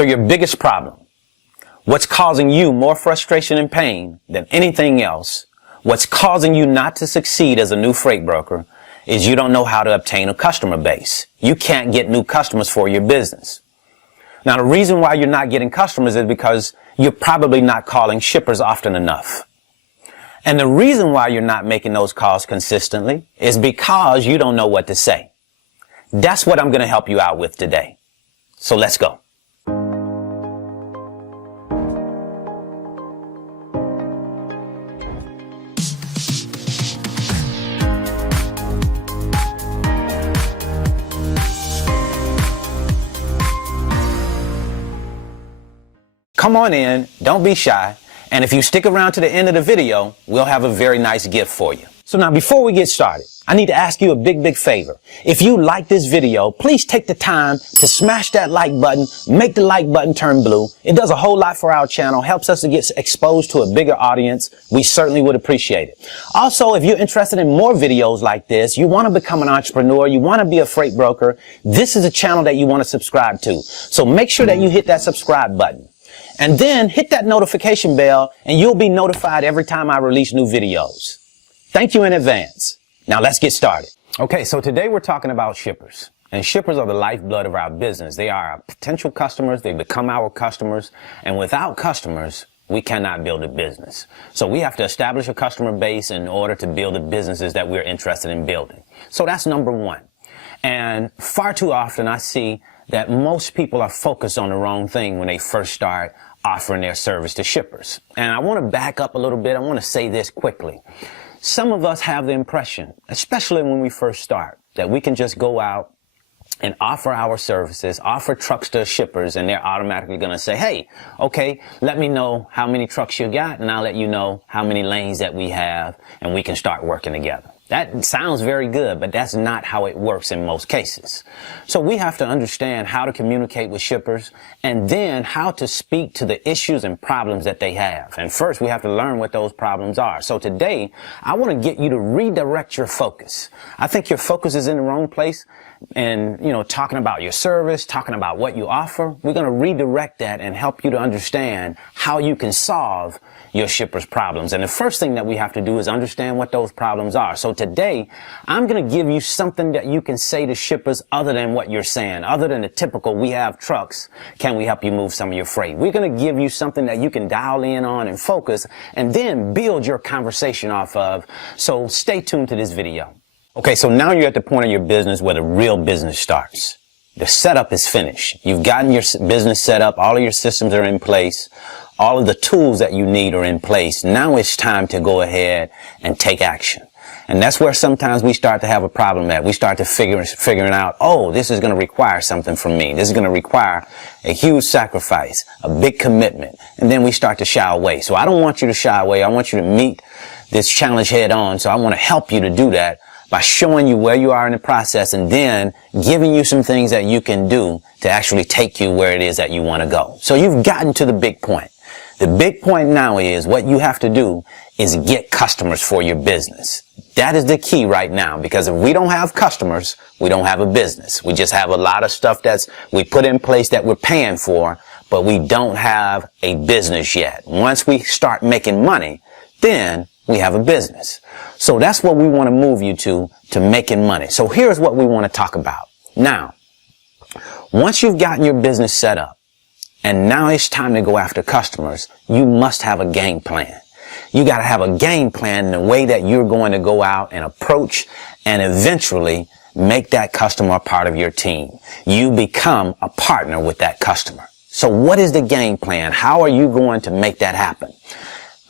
So your biggest problem, what's causing you more frustration and pain than anything else, what's causing you not to succeed as a new freight broker, is you don't know how to obtain a customer base. You can't get new customers for your business. Now, the reason why you're not getting customers is because you're probably not calling shippers often enough. And the reason why you're not making those calls consistently is because you don't know what to say. That's what I'm going to help you out with today. So let's go. Come on in, don't be shy, and if you stick around to the end of the video, we'll have a very nice gift for you. So now before we get started, I need to ask you a big favor. If you like this video, please take the time to smash that like button, make the like button turn blue. It does a whole lot for our channel, helps us to get exposed to a bigger audience. We certainly would appreciate it. Also, if you're interested in more videos like this, you want to become an entrepreneur, you want to be a freight broker, this is a channel that you want to subscribe to. So make sure that you hit that subscribe button. And then hit that notification bell and you'll be notified every time I release new videos. Thank you in advance. Now let's get started. Okay, so today we're talking about shippers. And shippers are the lifeblood of our business. They are our potential customers. They become our customers. And without customers, we cannot build a business. So we have to establish a customer base in order to build the businesses that we're interested in building. So that's number one. And far too often I see that most people are focused on the wrong thing when they first start offering their service to shippers. And I want to back up a little bit. I want to say this quickly. Some of us have the impression, especially when we first start, that we can just go out and offer our services, offer trucks to shippers, and they're automatically going to say, hey, okay, let me know how many trucks you got, and I'll let you know how many lanes that we have, and we can start working together. That sounds very good, but that's not how it works in most cases. So we have to understand how to communicate with shippers and then how to speak to the issues and problems that they have. And first, we have to learn what those problems are. So today, I want to get you to redirect your focus. I think your focus is in the wrong place. And, talking about your service, talking about what you offer, we're going to redirect that and help you to understand how you can solve your shipper's problems. And the first thing that we have to do is understand what those problems are. So today, I'm going to give you something that you can say to shippers other than what you're saying, other than the typical, we have trucks, can we help you move some of your freight? We're going to give you something that you can dial in on and focus and then build your conversation off of. So stay tuned to this video. Okay, so now you're at the point of your business where the real business starts. The setup is finished. You've gotten your business set up. All of your systems are in place. All of the tools that you need are in place. Now it's time to go ahead and take action. And that's where sometimes we start to have a problem at. We start to figuring out, oh, this is going to require something from me. This is going to require a huge sacrifice, a big commitment. And then we start to shy away. So I don't want you to shy away. I want you to meet this challenge head on. So I want to help you to do that by showing you where you are in the process and then giving you some things that you can do to actually take you where it is that you want to go. So you've gotten to the big point. The big point now is what you have to do is get customers for your business. That is the key right now, because if we don't have customers, we don't have a business. We just have a lot of stuff we put in place that we're paying for, but we don't have a business yet. Once we start making money, then we have a business. So that's what we want to move you to making money. So here's what we want to talk about. Now, once you've gotten your business set up and now it's time to go after customers, you must have a game plan. You got to have a game plan in the way that you're going to go out and approach and eventually make that customer a part of your team. You become a partner with that customer. So what is the game plan? How are you going to make that happen?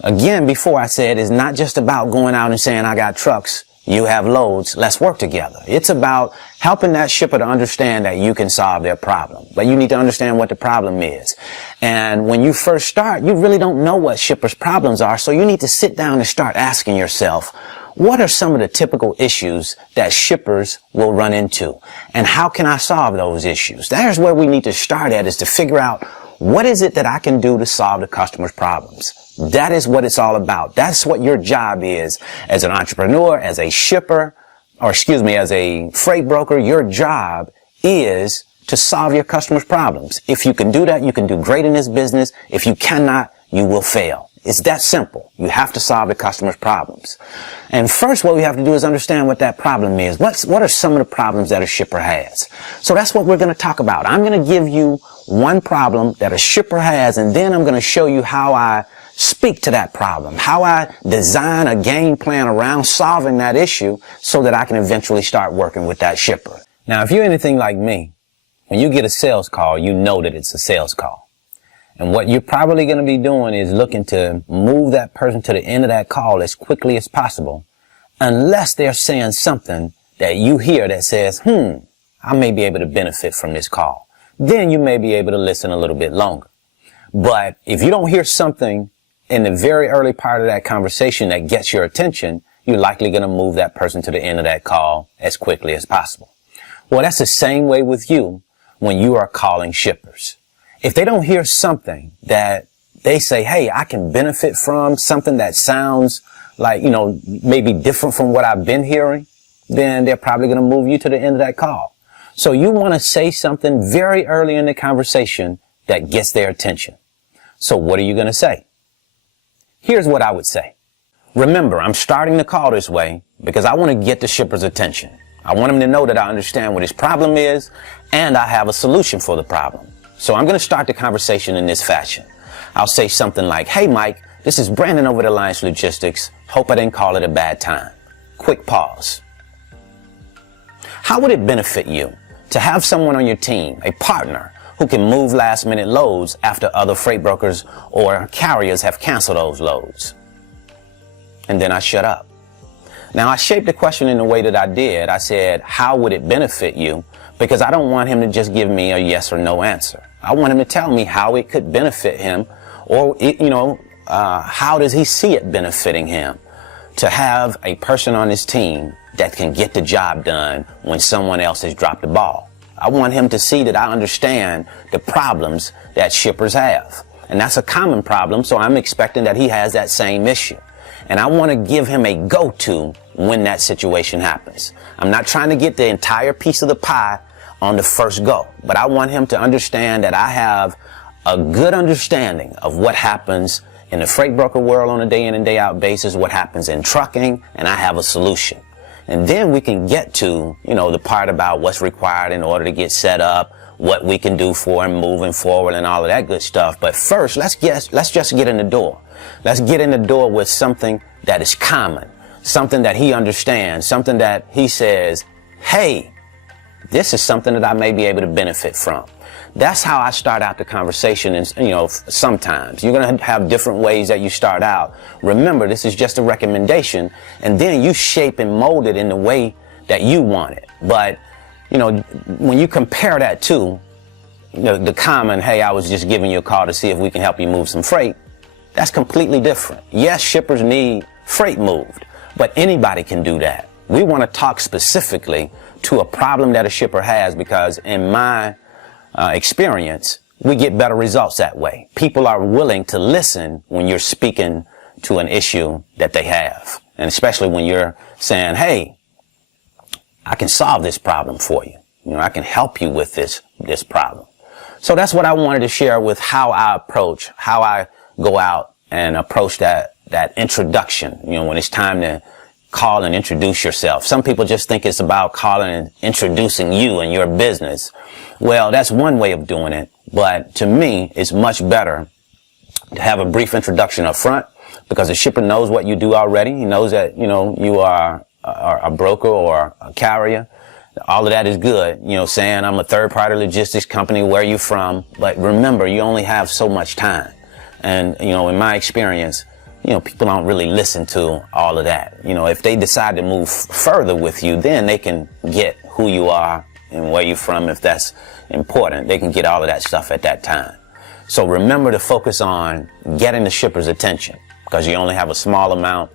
Again, before I said, it's not just about going out and saying, I got trucks, you have loads, let's work together. It's about helping that shipper to understand that you can solve their problem. But you need to understand what the problem is. And when you first start, you really don't know what shippers' problems are, so you need to sit down and start asking yourself, what are some of the typical issues that shippers will run into? And how can I solve those issues? There's where we need to start at, is to figure out what is it that I can do to solve the customer's problems. That is what it's all about. That's what your job is as an entrepreneur, as a shipper, as a freight broker. Your job is to solve your customers' problems. If you can do that, you can do great in this business. If you cannot, you will fail. It's that simple. You have to solve the customer's problems. And first, what we have to do is understand what that problem is. What are some of the problems that a shipper has? So that's what we're going to talk about. I'm going to give you one problem that a shipper has, and then I'm going to show you how I speak to that problem, how I design a game plan around solving that issue so that I can eventually start working with that shipper. Now, if you're anything like me, when you get a sales call, you know that it's a sales call. And what you're probably going to be doing is looking to move that person to the end of that call as quickly as possible, unless they're saying something that you hear that says, I may be able to benefit from this call. Then you may be able to listen a little bit longer. But if you don't hear something in the very early part of that conversation that gets your attention, you're likely going to move that person to the end of that call as quickly as possible. Well, that's the same way with you when you are calling shippers. If they don't hear something that they say, hey, I can benefit from, something that sounds like, maybe different from what I've been hearing, then they're probably going to move you to the end of that call. So you want to say something very early in the conversation that gets their attention. So what are you going to say? Here's what I would say. Remember, I'm starting the call this way because I want to get the shipper's attention. I want him to know that I understand what his problem is and I have a solution for the problem. So I'm going to start the conversation in this fashion. I'll say something like, hey, Mike, this is Brandon over at Alliance Logistics. Hope I didn't call it a bad time. Quick pause. How would it benefit you to have someone on your team, a partner, who can move last-minute loads after other freight brokers or carriers have canceled those loads? And then I shut up. Now, I shaped the question in the way that I did. I said, how would it benefit you? Because I don't want him to just give me a yes or no answer. I want him to tell me how it could benefit him, or, how does he see it benefiting him to have a person on his team that can get the job done when someone else has dropped the ball. I want him to see that I understand the problems that shippers have. And that's a common problem, so I'm expecting that he has that same issue. And I want to give him a go-to when that situation happens. I'm not trying to get the entire piece of the pie on the first go, but I want him to understand that I have a good understanding of what happens in the freight broker world on a day in and day out basis, what happens in trucking, and I have a solution. And then we can get to, the part about what's required in order to get set up, what we can do for him moving forward and all of that good stuff. But first, let's just get in the door. Let's get in the door with something that is common, something that he understands, something that he says, hey, this is something that I may be able to benefit from. That's how I start out the conversation. And, sometimes you're going to have different ways that you start out. Remember, this is just a recommendation, and then you shape and mold it in the way that you want it. But, when you compare that to the common, hey, I was just giving you a call to see if we can help you move some freight, that's completely different. Yes, shippers need freight moved, but anybody can do that. We want to talk specifically to a problem that a shipper has because in my experience, we get better results that way. People are willing to listen when you're speaking to an issue that they have. And especially when you're saying, hey, I can solve this problem for you. I can help you with this problem. So that's what I wanted to share with how I go out and approach that introduction, when it's time to call and introduce yourself. Some people just think it's about calling and introducing you and your business. Well, that's one way of doing it, but to me, it's much better to have a brief introduction up front because the shipper knows what you do already. He knows that, you are a broker or a carrier. All of that is good, saying I'm a third-party logistics company, where are you from? But remember, you only have so much time. And, in my experience, people don't really listen to all of that. If they decide to move further with you, then they can get who you are and where you're from. If that's important, they can get all of that stuff at that time. So remember to focus on getting the shipper's attention because you only have a small amount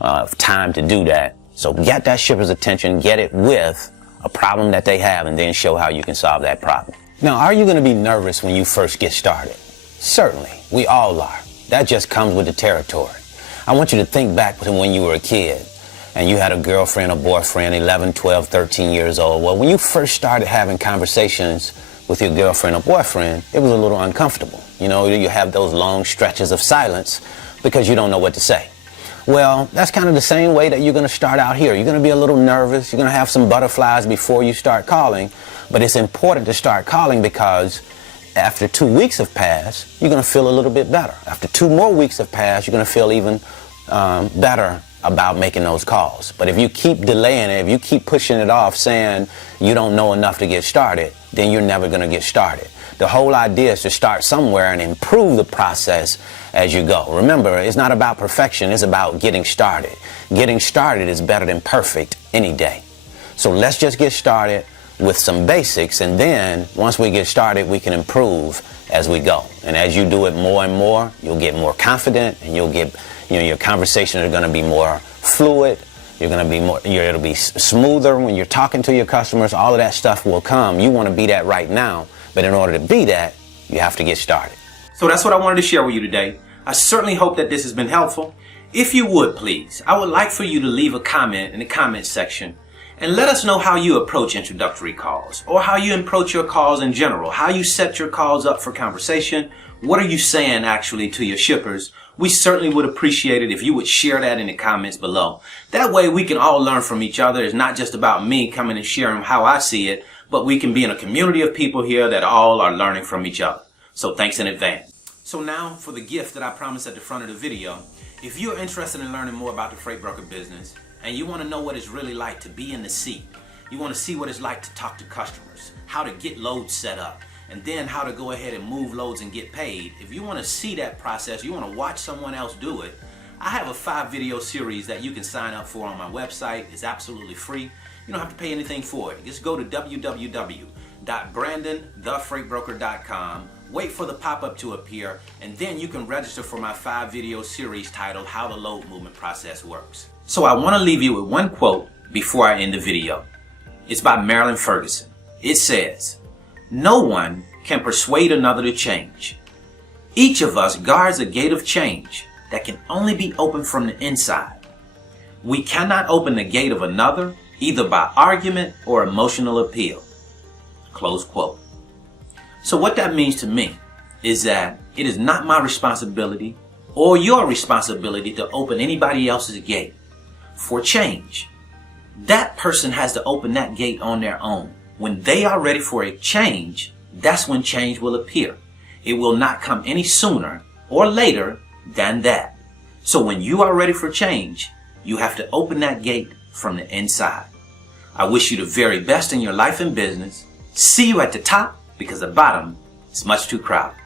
of time to do that. So get that shipper's attention, get it with a problem that they have, and then show how you can solve that problem. Now, are you going to be nervous when you first get started? Certainly. We all are. That just comes with the territory. I want you to think back to when you were a kid and you had a girlfriend or boyfriend, 11, 12, 13 years old. Well, when you first started having conversations with your girlfriend or boyfriend, it was a little uncomfortable. You know, you have those long stretches of silence because you don't know what to say. Well, that's kind of the same way that you're going to start out here. You're going to be a little nervous. You're going to have some butterflies before you start calling. But it's important to start calling because after 2 weeks have passed, you're going to feel a little bit better. After 2 more weeks have passed, you're going to feel even better about making those calls. But if you keep delaying it, if you keep pushing it off saying you don't know enough to get started, then you're never going to get started. The whole idea is to start somewhere and improve the process as you go. Remember, it's not about perfection, it's about getting started. Getting started is better than perfect any day. So let's just get started with some basics, and then once we get started, we can improve as we go. And as you do it more and more, you'll get more confident, and you'll get, your conversations are going to be more fluid. It'll be smoother when you're talking to your customers. All of that stuff will come. You want to be that right now, but in order to be that, you have to get started. So that's what I wanted to share with you today. I certainly hope that this has been helpful. If you would, please, I would like for you to leave a comment in the comment section and let us know how you approach introductory calls, or how you approach your calls in general, how you set your calls up for conversation. What are you saying actually to your shippers? We certainly would appreciate it if you would share that in the comments below. That way we can all learn from each other. It's not just about me coming and sharing how I see it, but we can be in a community of people here that all are learning from each other. So thanks in advance. So now for the gift that I promised at the front of the video. If you're interested in learning more about the freight broker business, and you want to know what it's really like to be in the seat, you want to see what it's like to talk to customers, how to get loads set up, and then how to go ahead and move loads and get paid. If you want to see that process, you want to watch someone else do it, I have a 5-video series that you can sign up for on my website. It's absolutely free. You don't have to pay anything for it. Just go to www.brandonthefreightbroker.com, wait for the pop-up to appear, and then you can register for my 5-video series titled How the Load Movement Process Works. So I want to leave you with one quote before I end the video. It's by Marilyn Ferguson. It says, "No one can persuade another to change. Each of us guards a gate of change that can only be opened from the inside. We cannot open the gate of another either by argument or emotional appeal." Close quote. So what that means to me is that it is not my responsibility or your responsibility to open anybody else's gate for change. That person has to open that gate on their own. When they are ready for a change, that's when change will appear. It will not come any sooner or later than that. So when you are ready for change, you have to open that gate from the inside. I wish you the very best in your life and business. See you at the top, because the bottom is much too crowded.